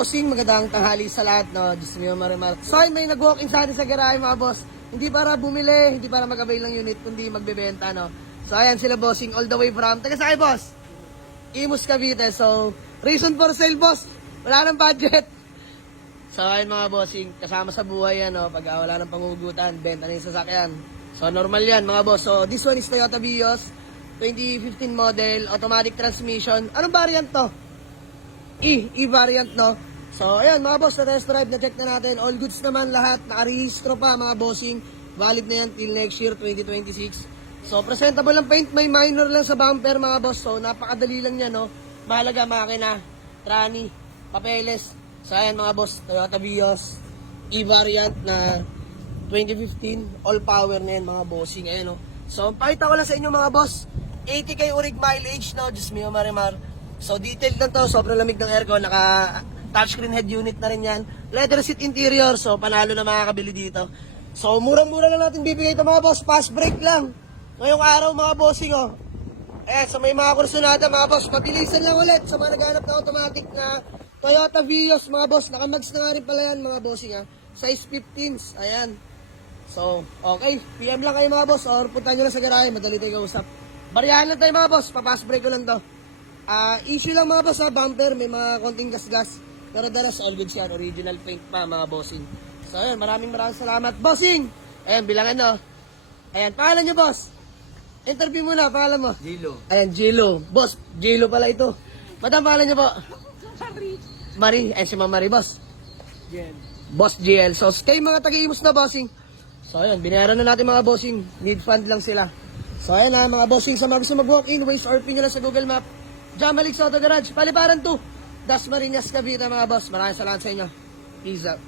bossing, magandang tanghali sa lahat, no? Diyos mio, marimar. So, may nag-walk-in sa atin sa garahe, mga boss. Hindi para bumili, hindi para mag-avail ng unit, kundi magbebenta, no? So, ayan sila, bossing, all the way from, taga saan, boss? Imus, Cavite. So, reason for sale, boss. Wala nang budget. So, ayan mga bossing, kasama sa buhay yan, no? Pag wala nang pangugutan, benta na yung sasakyan. So, normal yan, mga boss. So, this one is Toyota Vios, 2015 model, automatic transmission. Anong variant to? E-variant, no? So, ayan, mga boss, na test drive, na-check na natin. All goods naman lahat, nakarehistro pa, mga bossing. Valid na yan till next year, 2026. So, presentable lang paint, may minor lang sa bumper, mga boss. So, napakadali lang yan, no? Mahalaga, makina, trani, papeles. So, ayan, mga boss, Toyota Vios, E-variant na 2015, all power na yan, mga bossing. Ayan, no? So, pakita ko lang sa inyo, mga boss, 80k urig mileage, no? Diyos mio, marimar. So, detailed lang to. Sobrang lamig ng aircon. Naka touchscreen head unit na rin yan. Leather seat interior. So, panalo na makakabili dito. So, murang-mura lang natin bibigay ito, mga boss. Fast break lang. Ngayong araw, mga bossing, oh. So may mga kursunada, mga boss. Mabilisan lang ulit. Sa mga naghanap na automatic na Toyota Vios, mga boss. Nakamags na nga rin pala yan, mga bossing, ha. Size 15s. Ayan. So, okay. PM lang kayo, mga boss. Or punta nyo lang sa garahe. Madali tayo kausap. Bariyahan lang tayo, mga boss. Papas break ko lang to. Issue lang, mga boss, ha, bumper, may mga konting gas-gas. Pero dalas, all goods yan, original paint pa, mga bossing. So, ayan, maraming salamat. Bossing! Ayan, bilangan, no? Ayan, pangalan nyo, boss? Interview muna, pangalan mo? Gilo. Ayan, Gilo. Boss, Gilo pala ito. Madam, pangalan nyo po? Marie. Ayan, si Ma'am Marie, boss. Jen. Boss GL. So, stay mga taga-imus na, bossing. So, ayan, binayaran na natin, mga bossing. Need fund lang sila. So, ayan, ha, mga bossing, sa mga gusto mag-walk-in, Waze or pin nyo lang sa Google Map. Jamalix Auto Garage, Paliparan 2, Dasmariñas, Cavite, mga boss. Maraming salamat sa inyo. Peace out.